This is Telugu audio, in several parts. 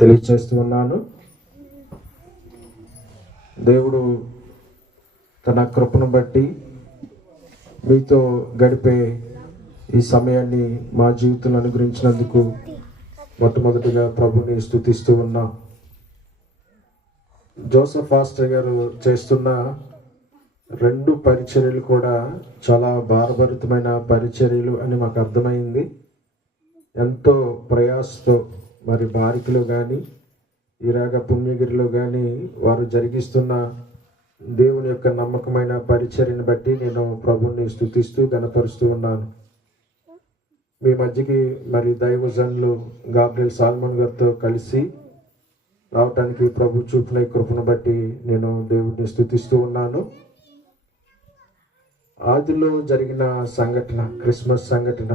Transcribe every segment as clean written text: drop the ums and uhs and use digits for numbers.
తెలియజేస్తూ ఉన్నాను. దేవుడు తన కృపను బట్టి మీతో గడిపే ఈ సమయాన్ని మా జీవితంలో అనుగ్రహించినందుకు మొట్టమొదటిగా ప్రభుని స్తుతిస్తూ ఉన్నాం. జోసెఫ్ ఫాస్టర్ గారు చేస్తున్న 2 పరిచర్యలు కూడా చాలా భారభరితమైన పరిచర్యలు అని మాకు అర్థమైంది. ఎంతో ప్రయాసతో మరి బారికలో కానీ ఇరాగ పుణ్యగిరిలో కానీ వారు జరిగిస్తున్న దేవుని యొక్క నమ్మకమైన పరిచర్యను బట్టి నేను ప్రభుని స్తుతిస్తూ గణపరుస్తూ ఉన్నాను. మీ మధ్యకి మరి దైవజనులు గాబ్రియల్ సాల్మన్ గారితో కలిసి రావటానికి ప్రభు చూపిన కృపను బట్టి నేను దేవుడిని స్తుతిస్తూ ఉన్నాను. ఆదిలో జరిగిన సంఘటన, క్రిస్మస్ సంఘటన,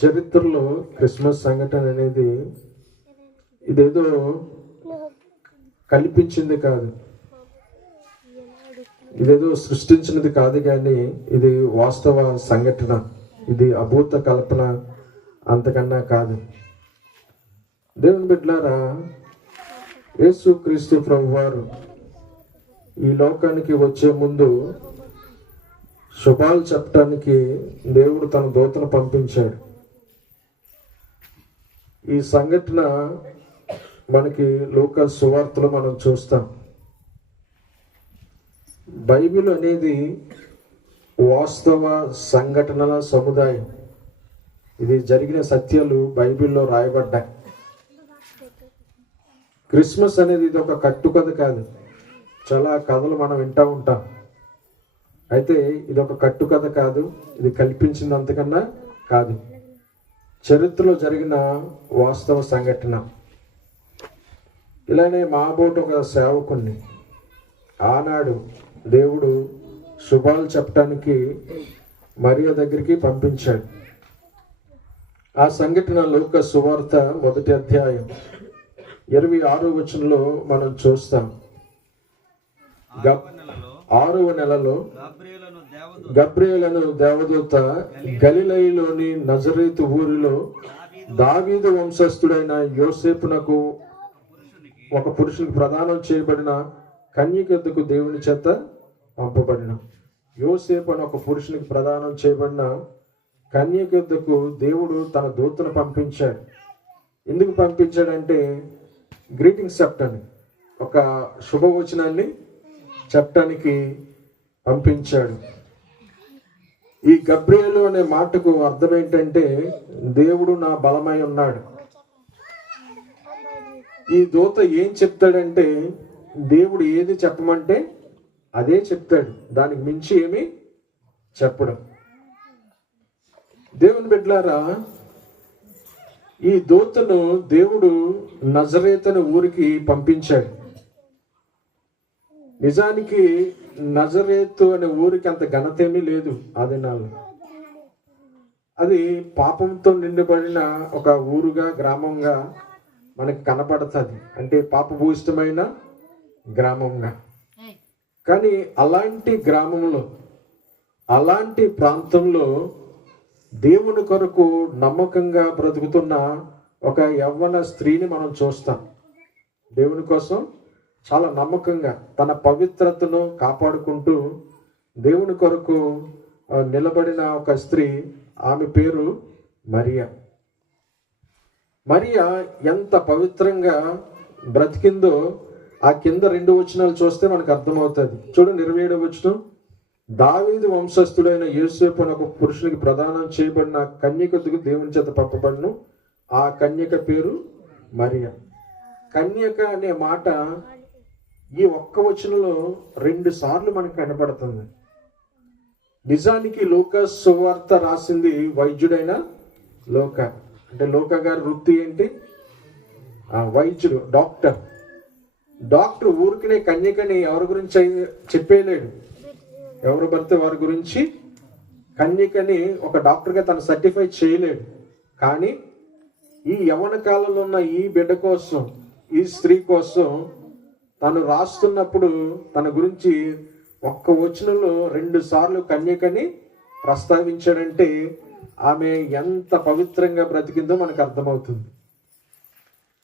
చరిత్రలో క్రిస్మస్ సంఘటన అనేది ఇదేదో కల్పించింది కాదు, ఇదేదో సృష్టించినది కాదు, కానీ ఇది వాస్తవ సంఘటన. ఇది అభూత కల్పన అంతకన్నా కాదు. దేవుని బిడ్డలారా, యేసుక్రీస్తు ప్రభువారు ఈ లోకానికి వచ్చే ముందు శుభాలు చెప్పడానికి దేవుడు తన దూతను పంపించాడు. ఈ సంఘటన మనకి లూకా సువార్తలో మనం చూస్తాం. బైబిల్ అనేది వాస్తవ సంఘటనల సముదాయం. ఇది జరిగిన సత్యాలు బైబిల్లో రాయబడ్డాయి. క్రిస్మస్ అనేది ఇది ఒక కట్టుకథ కాదు. చాలా కథలు మనం వింటూ ఉంటాం, అయితే ఇది ఒక కట్టుకథ కాదు, ఇది కల్పించినంతకన్నా కాదు. చరిత్రలో జరిగిన వాస్తవ సంఘటన. ఇలానే మాబోటు ఒక సేవకుణ్ణి ఆనాడు దేవుడు శుభాలు చెప్పడానికి మరియ దగ్గరికి పంపించాడు. ఆ సంఘటన లూకా సువార్త 1వ అధ్యాయం 26వ వచనంలో మనం చూస్తాం. 6వ నెలలో గబ్రియేలును దేవదూత గలిలయలోని నజరేతు ఊరిలో దావీదు వంశస్థుడైన యోసేపునకు ఒక పురుషునికి ప్రదానం చేయబడిన కన్యక యొద్దకు దేవుని చేత పంపబడిన. యోసేపు అని ఒక పురుషునికి ప్రదానం చేయబడిన కన్యక యొద్దకు దేవుడు తన దూతను పంపించాడు. ఎందుకు పంపించాడంటే గ్రీటింగ్స్ చెప్పటానికి, ఒక శుభవచనాన్ని చెప్పటానికి పంపించాడు. ఈ గబ్రియేలు అనే మాటకు అర్థం ఏంటంటే దేవుడు నా బలమై ఉన్నాడు. ఈ దూత ఏం చెప్తాడంటే దేవుడు ఏది చెప్పమంటే అదే చెప్తాడు, దానికి మించి ఏమి చెప్పడం. దేవుని బిడ్డలారా, ఈ దూతను దేవుడు నజరేతు అనే ఊరికి పంపించాడు. నిజానికి నజరేతు అనే ఊరికి అంత ఘనత ఏమీ లేదు ఆ దినాల్లో. అది పాపంతో నిండిబడిన ఒక ఊరుగా, గ్రామంగా మనకి కనపడుతుంది. అంటే పాపభూయిష్టమైన గ్రామంగా. కానీ అలాంటి గ్రామంలో, అలాంటి ప్రాంతంలో దేవుని కొరకు నమ్మకంగా బ్రతుకుతున్న ఒక యవ్వన స్త్రీని మనం చూస్తాం. దేవుని కోసం చాలా నమ్మకంగా తన పవిత్రతను కాపాడుకుంటూ దేవుని కొరకు నిలబడిన ఒక స్త్రీ. ఆమె పేరు మరియా. మరియా ఎంత పవిత్రంగా బ్రతికిందో ఆ కింద 2 వచనాలు చూస్తే మనకు అర్థమవుతుంది. చూడండి, 27వ వచనం. దావీదు వంశస్థుడైన యోసేపు అనే ఒక పురుషునికి ప్రదానం చేయబడిన కన్యకకు దేవుని చేత పంపబడిన ఆ కన్యక పేరు మరియా. కన్యక అనే మాట ఈ ఒక్క వచనంలో 2 సార్లు మనకు కనపడుతుంది. నిజానికి లూకా సువార్త రాసింది వైద్యుడైన లూకా. అంటే లూకా గారి వృత్తి ఏంటి? వైద్యుడు, డాక్టర్. డాక్టర్ ఊరికినే కన్యకని ఎవరి గురించి చెప్పేయలేడు. ఎవరు పడితే వారి గురించి కన్యకని ఒక డాక్టర్గా తను సర్టిఫై చేయలేడు. కానీ ఈ యవ్వన కాలంలో ఉన్న ఈ బిడ్డ కోసం, ఈ స్త్రీ కోసం తను రాస్తున్నప్పుడు తన గురించి ఒక్క వచనంలో 2 సార్లు కన్యకని ప్రస్తావించాడంటే ఆమె ఎంత పవిత్రంగా బ్రతికిందో మనకు అర్థమవుతుంది.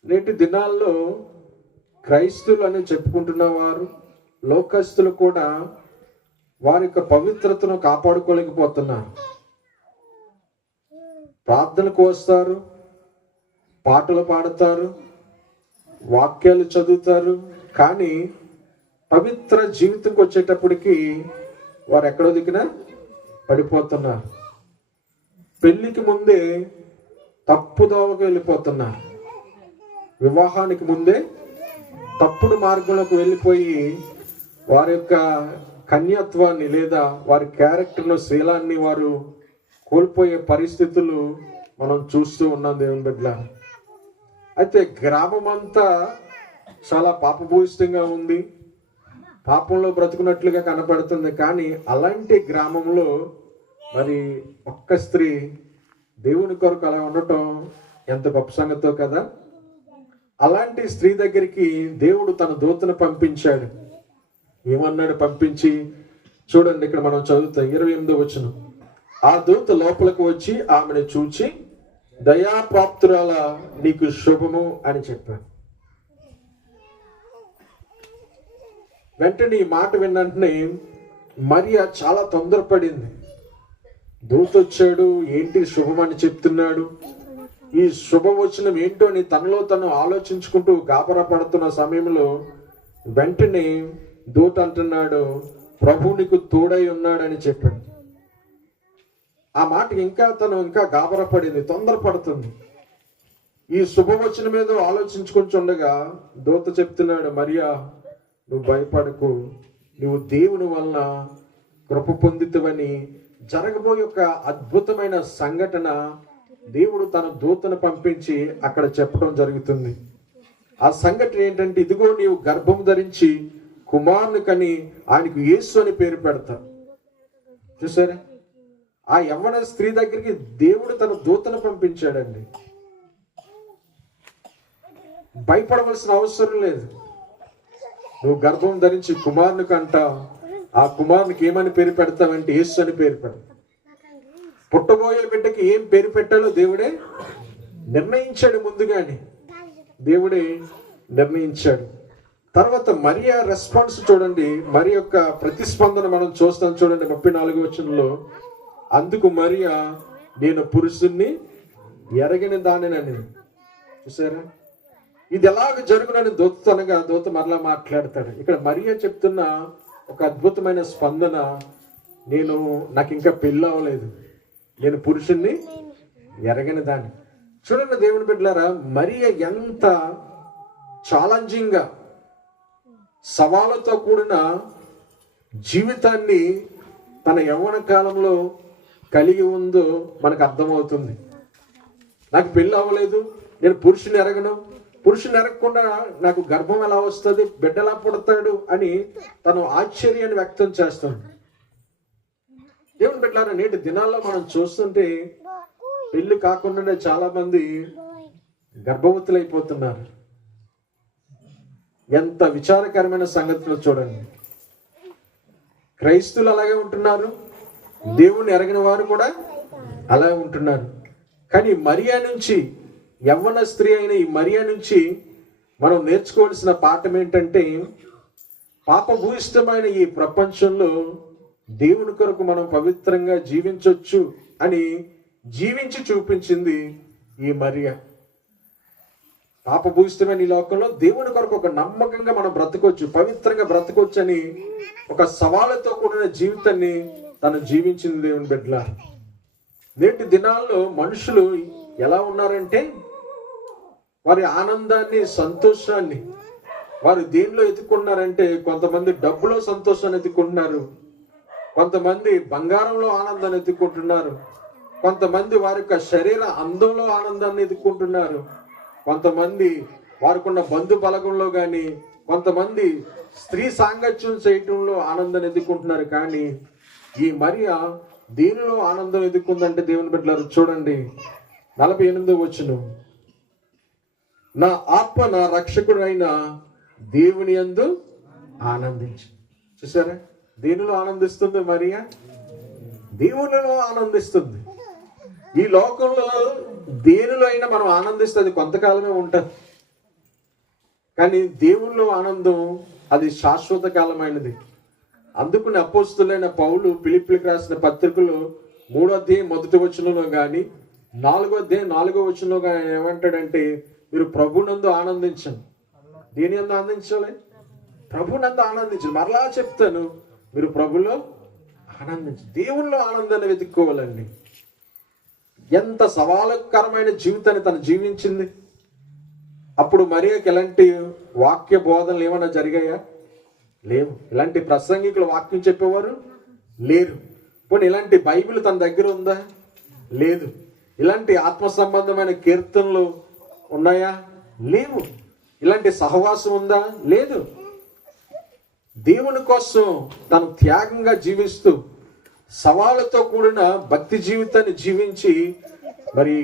నేటి దినాల్లో క్రైస్తవులు అని చెప్పుకుంటున్న వారు, లోకస్తులు కూడా వారి యొక్క పవిత్రతను కాపాడుకోలేకపోతున్నారు. ప్రార్థనకు వస్తారు, పాటలు పాడతారు, వాక్యాలు చదువుతారు, కానీ పవిత్ర జీవితంకి వచ్చేటప్పటికి వారు ఎక్కడో దిక్కున పడిపోతున్నారు. పెళ్లికి ముందే తప్పుదోవకు వెళ్ళిపోతున్నారు. వివాహానికి ముందే తప్పుడు మార్గంలోకి వెళ్ళిపోయి వారి యొక్క కన్యత్వాన్ని లేదా వారి క్యారెక్టర్ను, శీలాన్ని వారు కోల్పోయే పరిస్థితులు మనం చూస్తూ ఉన్నాం దేవుని బిడ్డ. అయితే గ్రామం అంతా చాలా పాపభూయిష్టంగా ఉంది, పాపంలో బ్రతుకున్నట్లుగా కనపడుతుంది. కానీ అలాంటి గ్రామంలో మరి ఒక్క స్త్రీ దేవుని కొరకు అలా ఉండటం ఎంత గొప్ప సంగతో కదా. అలాంటి స్త్రీ దగ్గరికి దేవుడు తన దూతను పంపించాడు. ఏమన్నాడు పంపించి? చూడండి, ఇక్కడ మనం చదువుతాం 28వ వచనం. ఆ దూత లోపలికి వచ్చి ఆమెను చూచి, దయాప్రాప్తురాల నీకు శుభము అని చెప్పాడు. వెంటనే ఈ మాట విన్నంటనే మరియా చాలా తొందరపడింది. దూత వచ్చాడు, ఏంటి శుభం అని చెప్తున్నాడు, ఈ శుభవచనం ఏంటో అని తనలో తను ఆలోచించుకుంటూ గాబరా పడుతున్న సమయంలో వెంటనే దూత అంటున్నాడు, ప్రభు నీకు తోడై ఉన్నాడని చెప్పాడు. ఆ మాటకి ఇంకా గాబరా పడింది, తొందరపడుతుంది. ఈ శుభవచనం మీద ఆలోచించుకుంటుండగా దూత చెప్తున్నాడు, మరియా నువ్వు భయపడకు, నువ్వు దేవుని వలన కృప పొందితవని. జరగబోయే ఒక అద్భుతమైన సంఘటన దేవుడు తన దూతను పంపించి అక్కడ చెప్పడం జరుగుతుంది. ఆ సంఘటన ఏంటంటే, ఇదిగో నీవు గర్భం ధరించి కుమారుని కని ఆయనకు యేసు అని పేరు పెడతా. చూసారా, ఆ యవ్వన స్త్రీ దగ్గరికి దేవుడు తన దూతను పంపించాడండి. భయపడవలసిన అవసరం లేదు. నువ్వు గర్భం ధరించి కుమారుని కంటావు, ఆ కుమారునికి ఏమని పేరు పెడతావంటే యేసు అని పేరు పెడతావు. పుట్టబోయే బిడ్డకి ఏం పేరు పెట్టాలో దేవుడే నిర్ణయించాడు. ముందుగానే దేవుడే నిర్ణయించాడు. తర్వాత మరియా రెస్పాన్స్ చూడండి, మరి యొక్క ప్రతిస్పందన మనం చూస్తాం. చూడండి 34వ వచనంలో, అందుకు మరియా నేను పురుషుణ్ణి ఎరగని దానినని. చూసారా, ఇది ఎలాగ జరుగునని దూతనగా దూత మరలా మాట్లాడతాడు. ఇక్కడ మరియా చెప్తున్న ఒక అద్భుతమైన స్పందన, నాకు ఇంకా పెళ్ళి అవ్వలేదు, నేను పురుషుణ్ణి ఎరగని దాన్ని. చూడండి దేవుని బిడ్డలారా, మరియా ఎంత ఛాలెంజింగ్ గా సవాళ్ళతో కూడిన జీవితాన్ని తన యవ్వన కాలంలో కలిగి ఉందో మనకు అర్థమవుతుంది. నాకు పెళ్ళి అవ్వలేదు, నేను పురుషుని ఎరగను, పురుషుని ఎరగకుండా నాకు గర్భం ఎలా వస్తుంది, బిడ్డ ఎలా పుడతాడు అని తను ఆశ్చర్యాన్ని వ్యక్తం చేస్తుంది. దేవుని బిడ్డలారా, నేటి దినాల్లో మనం చూస్తుంటే పెళ్లి కాకుండానే చాలా మంది గర్భవతులైపోతున్నారు. ఎంత విచారకరమైన సంగతులు చూడండి. క్రైస్తువులు అలాగే ఉంటున్నారు, దేవుణ్ణి ఎరగిన వారు కూడా అలాగే ఉంటున్నారు. కానీ మరియా నుంచి, యవ్వన స్త్రీ అయిన ఈ మరియా నుంచి మనం నేర్చుకోవాల్సిన పాఠం ఏంటంటే, పాపభూయిష్టమైన ఈ ప్రపంచంలో దేవుని కొరకు మనం పవిత్రంగా జీవించవచ్చు అని జీవించి చూపించింది ఈ మరియా. పాపభూయిష్టమైన ఈ లోకంలో దేవుని కొరకు ఒక నమ్మకంగా మనం బ్రతకొచ్చు, పవిత్రంగా బ్రతకొచ్చు అని ఒక సవాళ్ళతో కూడిన జీవితాన్ని తను జీవించింది దేవుని బిడ్డల. నేటి దినాల్లో మనుషులు ఎలా ఉన్నారంటే, వారి ఆనందాన్ని, సంతోషాన్ని వారు దేనిలో ఎత్తుకుంటున్నారంటే, కొంతమంది డబ్బులో సంతోషాన్ని ఎత్తుకుంటున్నారు, కొంతమంది బంగారంలో ఆనందాన్ని ఎత్తుకుంటున్నారు, కొంతమంది వారి యొక్క శరీర అందంలో ఆనందాన్ని ఎత్తుకుంటున్నారు, కొంతమంది వారికున్న బంధు బలగంలో కానీ, కొంతమంది స్త్రీ సాంగత్యం చేయటంలో ఆనందాన్ని ఎదుర్కొంటున్నారు. కానీ ఈ మరియా దీనిలో ఆనందం ఎదుర్కొందంటే దేవుని బిడ్డలారు చూడండి 48వ వచనం, నా ఆత్మ నా రక్షకుడైన దేవుని యందు ఆనందించు. చూసారా, దేనిలో ఆనందిస్తుంది మరియా? దేవునిలో ఆనందిస్తుంది. ఈ లోకంలో దేనిలో అయినా మనం ఆనందిస్తే అది కొంతకాలమే ఉంటుంది. కానీ దేవుల్లో ఆనందం అది శాశ్వత కాలమైనది. అందుకుని అపోస్తులైన పౌలు ఫిలిప్పీయులకు రాసిన పత్రికలో 3వ అధ్యాయం 1వ వచనంలో కానీ 4వ అధ్యాయం 4వ వచనంలో కానీ ఏమంటాడంటే, మీరు ప్రభునందు ఆనందించండి. దేని యందు ఆనందించాలి? ప్రభునందు ఆనందించండి. మరలా చెప్తాను, మీరు ప్రభులో ఆనందించండి. దేవుల్లో ఆనందాన్ని వెతుక్కోవాలండి. ఎంత సవాలుకరమైన జీవితాన్ని తను జీవించింది. అప్పుడు మరియకి ఎలాంటి వాక్య బోధనలు ఏమైనా జరిగాయా? లేవు. ఇలాంటి ప్రసంగికులు వాక్యం చెప్పేవారు లేరు. పోనీ ఇలాంటి బైబిల్ తన దగ్గర ఉందా? లేదు. ఇలాంటి ఆత్మ సంబంధమైన కీర్తనలు ఉన్నాయా? లేవు. ఇలాంటి సహవాసం ఉందా? లేదు. దేవుని కోసం తను త్యాగంగా జీవిస్తూ సవాళ్ళతో కూడిన భక్తి జీవితాన్ని జీవించి మరి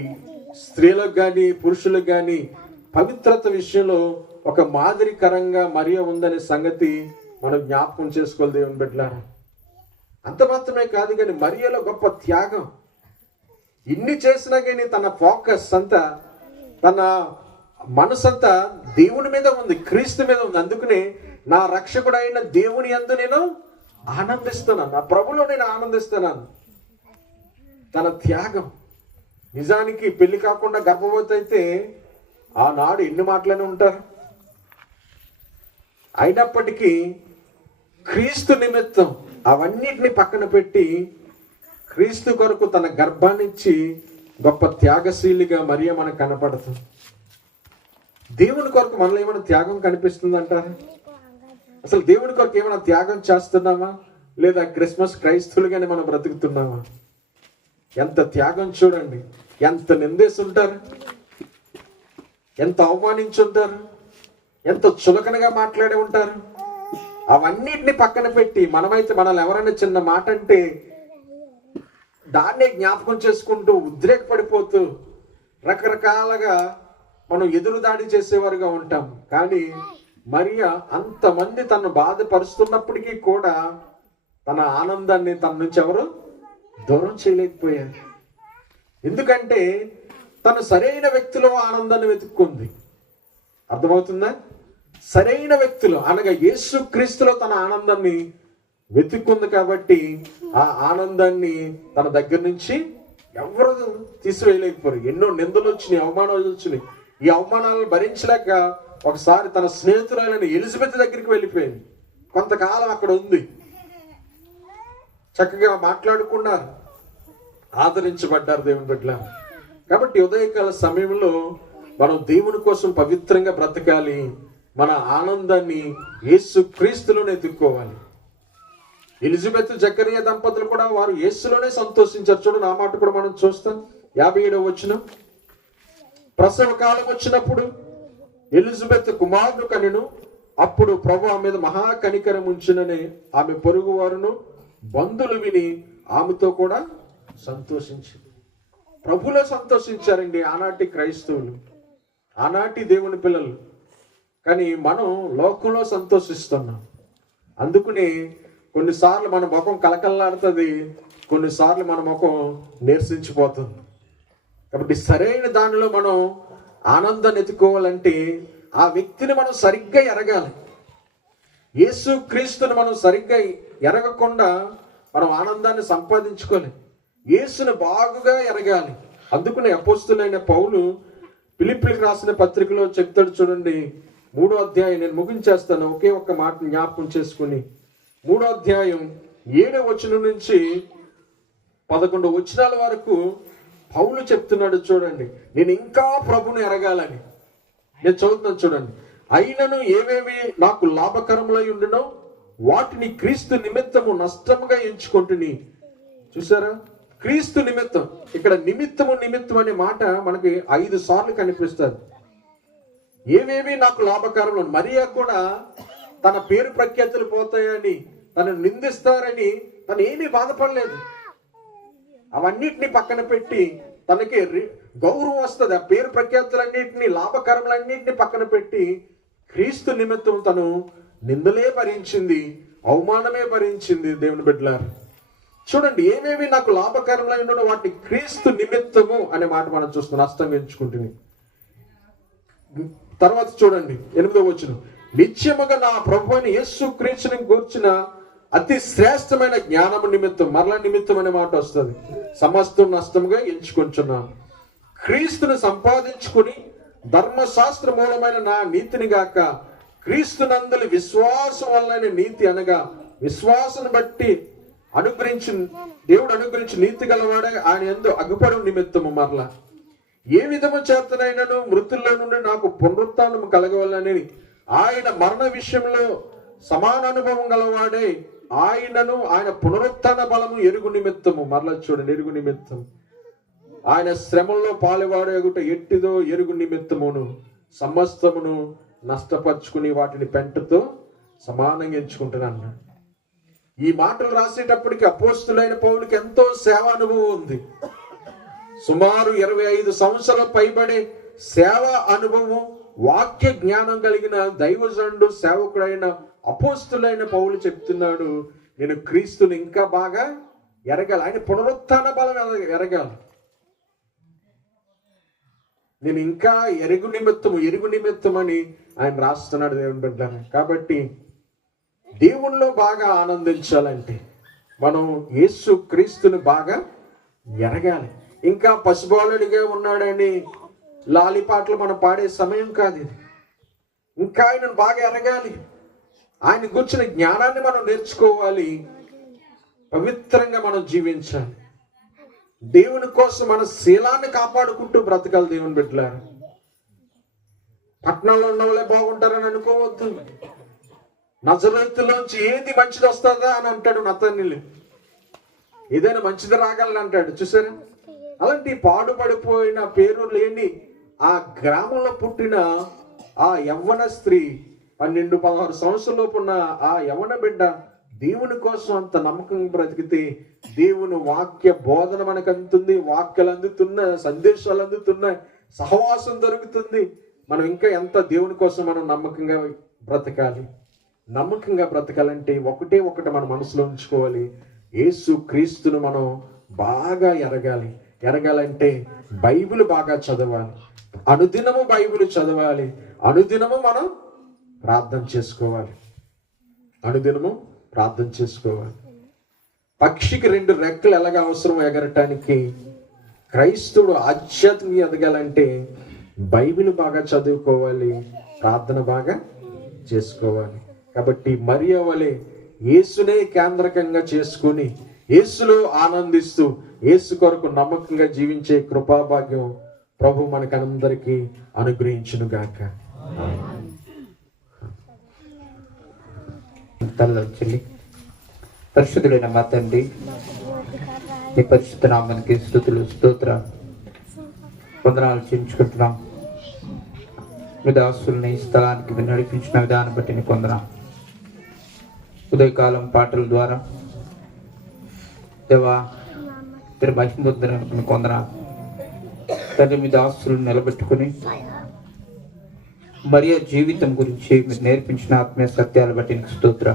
స్త్రీలకు కానీ పురుషులకు కానీ పవిత్రత విషయంలో ఒక మాదిరికరంగా మరియ ఉందనే సంగతి మనం జ్ఞాపకం చేసుకోవాలి దేవుని బిడ్డలారా. అంత మాత్రమే కాదు కానీ మరియలో గొప్ప త్యాగం. ఇన్ని చేసినా కానీ తన ఫోకస్ అంతా, తన మనసంతా దేవుని మీద ఉంది, క్రీస్తు మీద ఉంది. అందుకనే నా రక్షకుడైన దేవుని యందు నేను ఆనందిస్తున్నాను, నా ప్రభులో నేను ఆనందిస్తున్నాను. తన త్యాగం. నిజానికి పెళ్లి కాకుండా గర్భవతి అయితే ఆనాడు ఎన్ని మాటలనే ఉంటారు. అయినప్పటికీ క్రీస్తు నిమిత్తం అవన్నిటిని పక్కన పెట్టి క్రీస్తు కొరకు తన గర్భాన్నిచ్చి గొప్ప త్యాగశీలిగా మరియ మనకు కనపడుతుంది. దేవుని కొరకు మనలో ఏమైనా త్యాగం కనిపిస్తుందంటారా? అసలు దేవుని కొరకు ఏమైనా త్యాగం చేస్తున్నామా? లేదా క్రిస్మస్ క్రైస్తవులుగానే మనం బ్రతుకుతున్నామా? ఎంత త్యాగం చూడండి. ఎంత నిందేసి ఉంటారు, ఎంత అవమానించుంటారు, ఎంత చులకనగా మాట్లాడి ఉంటారు. అవన్నిటిని పక్కన పెట్టి మనమైతే మనల్ని ఎవరైనా చిన్న మాట అంటే దాన్నే జ్ఞాపకం చేసుకుంటూ ఉద్రేకపడిపోతూ రకరకాలుగా మనం ఎదురుదాడి చేసేవారుగా ఉంటాం. కానీ మరియ అంతమంది తను బాధపరుస్తున్నప్పటికీ కూడా తన ఆనందాన్ని తన నుంచి ఎవరు దూరం చేయలేకపోయారు. ఎందుకంటే తను సరైన వ్యక్తిలో ఆనందాన్ని వెతుక్కుంది. అర్థమవుతుందా? సరైన వ్యక్తిలో అనగా యేసు క్రీస్తులో తన ఆనందాన్ని వెతుక్కుంది కాబట్టి ఆ ఆనందాన్ని తన దగ్గర నుంచి ఎవరు తీసివేయలేకపోయారు. ఎన్నో నిందలు వచ్చినాయి, అవమానాలు వచ్చినాయి. ఈ అవమానాలను భరించలేక ఒకసారి తన స్నేహితురాలైన ఎలిజబెత్ దగ్గరికి వెళ్ళిపోయింది. కొంతకాలం అక్కడ ఉంది. చక్కగా మాట్లాడుకున్నారు, ఆదరించబడ్డారు దేవుని బిడ్డల. కాబట్టి ఉదయకాల సమయంలో మనం దేవుని కోసం పవిత్రంగా బ్రతకాలి. మన ఆనందాన్ని యేసు క్రీస్తులోనే ఎత్తుక్కోవాలి. ఎలిజబెత్ జకరియా దంపతులు కూడా వారు యేసులోనే సంతోషించారు. చూడండి, ఆ మాట కూడా మనం చూస్తాం. 57వ వచనం. ప్రసవ కాలం వచ్చినప్పుడు ఎలిజబెత్ కుమారుడు కనెను. అప్పుడు ప్రభు ఆమె మీద మహా కనికరం ఉంచునని ఆమె పొరుగు వారును బంధువులు విని ఆమెతో కూడా సంతోషించింది. ప్రభులో సంతోషించారండి ఆనాటి క్రైస్తవులు, ఆనాటి దేవుని పిల్లలు. కానీ మనం లోకంలో సంతోషిస్తున్నాం. అందుకని కొన్నిసార్లు మన ముఖం కలకల్లాడుతుంది, కొన్నిసార్లు మన ముఖం నీరసించిపోతుంది. కాబట్టి సరైన దానిలో మనం ఆనందాన్ని ఎత్తుకోవాలంటే ఆ వ్యక్తిని మనం సరిగ్గా ఎరగాలి. యేసు క్రీస్తుని మనం సరిగ్గా ఎరగకుండా మనం ఆనందాన్ని సంపాదించుకోవాలి. యేసుని బాగుగా ఎరగాలి. అందుకనే అపోస్తులైన పౌలు ఫిలిప్పీయులకు రాసిన పత్రికలో చెప్తాడు. చూడండి, 3వ అధ్యాయం, నేను ముగించేస్తాను, ఒకే ఒక్క మాట జ్ఞాపకం చేసుకుని. 3వ అధ్యాయం 7వ వచనం నుంచి 11 వచనాల వరకు పౌలు చెప్తున్నాడు. చూడండి, నేను ఇంకా ప్రభుని ఎరగాలని. నేను చదువుతున్నాను చూడండి. అయినను ఏవేవి నాకు లాభకరములై ఉండునో వాటిని క్రీస్తు నిమిత్తము నష్టముగా ఎంచుకుంటుని. చూసారా, క్రీస్తు నిమిత్తం. ఇక్కడ నిమిత్తము నిమిత్తం అనే మాట మనకి 5 సార్లు కనిపిస్తుంది. ఏవేవి నాకు లాభకరములు. మరియా కూడా తన పేరు ప్రఖ్యాతులు పోతాయని, తను నిందిస్తారని తను ఏమీ బాధపడలేదు. అవన్నిటిని పక్కన పెట్టి తనకి గౌరవం వస్తుంది. ఆ పేరు ప్రఖ్యాతులన్నింటినీ, లాభకరములన్నింటినీ పక్కన పెట్టి క్రీస్తు నిమిత్తం తను నిందలే భరించింది, అవమానమే భరించింది. దేవుని బిడ్డలారా, చూడండి, ఏమేమి నాకు లాభకరములైన వాటిని క్రీస్తు నిమిత్తము అనే మాట మనం చూస్తున్నాం. నష్టం ఎంచుకుంటుంది. తర్వాత చూడండి 8వ వచనం, నిత్యముగా నా ప్రభువైన యేసు క్రీస్తుని గూర్చిన అతి శ్రేష్టమైన జ్ఞానము నిమిత్తం, మరలా నిమిత్తం అనే మాట వస్తుంది, సమస్తం నష్టముగా ఎంచుకొంచున్నాను. క్రీస్తుని సంపాదించుకుని ధర్మశాస్త్ర మూలమైన నా నీతిని గాక క్రీస్తునందలి విశ్వాసం వలన నీతి అనగా విశ్వాసం బట్టి దేవుడు అనుగ్రహించి నీతి గలవాడే ఆయన యందు అగుపడు నిమిత్తము, మరలా ఏ విధము చేతనైనను మృతుల్లో నుండి నాకు పునరుత్థానం కలగవాలని ఆయన మరణ విషయంలో సమాన అనుభవం గలవాడే ఆయనను ఆయన పునరుత్థాన బలము ఎరుగు నిమిత్తము, మరలా చూడండి, ఎరుగు నిమిత్తం ఆయన శ్రమల్లో పాలువాడు ఎగుట ఎట్టిదో ఎరుగు నిమిత్తమును సమస్తమును నష్టపరుచుకుని వాటిని పెంటతో సమానంగా ఎంచుకుంటున్నాను. ఈ మాటలు రాసేటప్పటికి అపోస్తులైన పౌలుకి ఎంతో సేవా అనుభవం ఉంది. సుమారు 25 సంవత్సరాల పైబడే సేవా అనుభవం, వాక్య జ్ఞానం కలిగిన దైవజనుడు సేవకుడైన అపోస్తులైన పౌలు చెప్తున్నాడు, నేను క్రీస్తుని ఇంకా బాగా ఎరగాలి, ఆయన పునరుత్థాన బలం ఎరగాలి, నేను ఇంకా ఎరుగు నిమిత్తం అని ఆయన రాస్తున్నాడు దేవుని బిడ్డలని. కాబట్టి దేవుణ్ణిలో బాగా ఆనందించాలంటే మనం యేసు క్రీస్తుని బాగా ఎరగాలి. ఇంకా పసిబాలుడిగా ఉన్నాడని లాలిపాటలు మనం పాడే సమయం కాదు ఇది. ఇంకా ఆయనను బాగా ఎరగాలి, ఆయన గురించిన జ్ఞానాన్ని మనం నేర్చుకోవాలి, పవిత్రంగా మనం జీవించాలి, దేవుని కోసం మన శీలాన్ని కాపాడుకుంటూ బ్రతకాలి. దేవుని బిడ్డలారా, పట్టణంలో ఉన్న వాళ్ళే బాగుంటారని అనుకోవద్దు. నజరేతులోంచి ఏది మంచిది వస్తుందా అని అంటాడు నతనీయులు, ఏదైనా మంచిది రాగలని అంటాడు. చూసారా, అలాంటి పాడుపడిపోయిన పేరు లేని ఆ గ్రామంలో పుట్టిన ఆ యవ్వన స్త్రీ, 12-16 సంవత్సరాలలోపు ఉన్న ఆ యవ్వన బిడ్డ దేవుని కోసం అంత నమ్మకంగా బ్రతికితే దేవుని వాక్య బోధన మనకు అందుతుంది, వాక్యాలు అందుతున్నాయి, సందేశాలు అందుతున్నాయి, సహవాసం దొరుకుతుంది. మనం ఇంకా ఎంత దేవుని కోసం మనం నమ్మకంగా బ్రతకాలి. నమ్మకంగా బ్రతకాలంటే ఒకటి మన మనసులో ఉంచుకోవాలి, యేసు క్రీస్తును మనం బాగా ఎరగాలంటే బైబిల్ బాగా చదవాలి, అనుదినము బైబిల్ చదవాలి, అనుదినము మనం ప్రార్థన చేసుకోవాలి. పక్షికి 2 రెక్కలు ఎలాగ అవసరం ఎగరటానికి, క్రైస్తవుడు ఆధ్యాత్మిక ఎదగాలంటే బైబిల్ బాగా చదువుకోవాలి, ప్రార్థన బాగా చేసుకోవాలి. కాబట్టి మరియ వలె యేసునే కేంద్రకంగా చేసుకుని యేసులో ఆనందిస్తూ యేసు కొరకు నమ్మకంగా జీవించే కృపాభాగ్యం ప్రభు మనకందరికీ అనుగ్రహించును గాక. తల్లి పరిశుద్ధుడైన మా తండ్రి, నీ పరిశుద్ధ నామానికి స్తుతులు స్తోత్ర వందనాలు చెల్లించుకుంటున్నాం. మీ దాసుల్ని స్థలానికి మీరు నడిపించిన విధానం బట్టి నీ పొందనాం. ఉదయకాలం పాటల ద్వారా దేవా మీరు మహిమొద్దని కొందనాలు తండ్రి, మీ దాసులను నిలబెట్టుకుని మరియ జీవితం గురించి మీరు నేర్పించిన ఆత్మీయ సత్యాలు బట్టి నీకు స్తోత్ర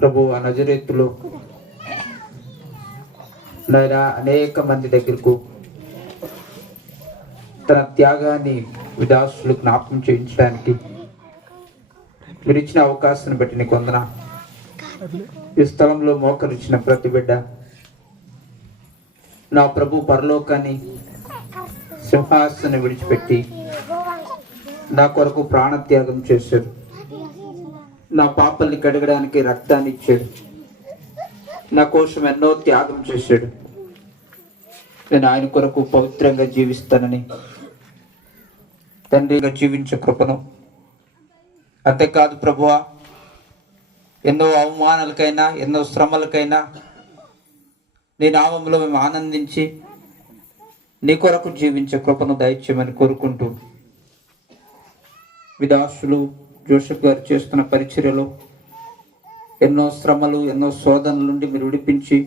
ప్రభు. ఆ నజరేతులో నాయన అనేక మంది దగ్గరకు తన త్యాగాన్ని విదాసులు జ్ఞాపకం చేయించడానికి మీరు ఇచ్చిన అవకాశాన్ని బట్టి నీకు వందన. ఈ స్థలంలో మోకరించిన ప్రతి బిడ్డ నా ప్రభు పరలోకాన్ని సింహాసనాన్ని విడిచిపెట్టి నా కొరకు ప్రాణత్యాగం చేశాడు, నా పాపల్ని కడగడానికి రక్తాన్ని ఇచ్చాడు, నా కోసం ఎన్నో త్యాగం చేశాడు. నేను ఆయన కొరకు పవిత్రంగా జీవిస్తానని తండ్రిగా జీవించే కృపను, అంతేకాదు ప్రభువా, ఎన్నో అవమానాలకైనా ఎన్నో శ్రమలకైనా నీ నామంలో మేము ఆనందించి నీ కొరకు జీవించే కృపను దయచేయమని కోరుకుంటూ, విదాసులు జోసెఫ్ గారు చేస్తున్న పరిచర్యలో ఎన్నో శ్రమలు ఎన్నో శోధనల నుండి మీరు విడిపించి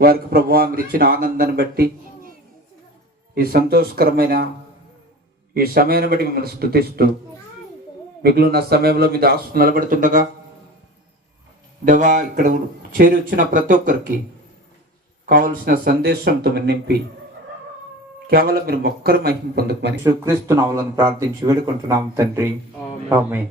వారికి ప్రభువా మీరు ఇచ్చిన ఆనందాన్ని బట్టి ఈ సంతోషకరమైన ఈ సమయాన్ని బట్టి మిమ్మల్ని స్తుతిస్తూ, మిగిలిన సమయంలో మీ దాసులు నిలబెడుతుండగా దేవా ఇక్కడ చేరి వచ్చిన ప్రతి ఒక్కరికి కావలసిన సందేశంతో నింపి కేవలం మీరు ఒక్కరు మహిమ పొందుకుమని యేసుక్రీస్తు నామములో ప్రార్థించి వేడుకుంటున్నాం తండ్రి. ఆమేన్.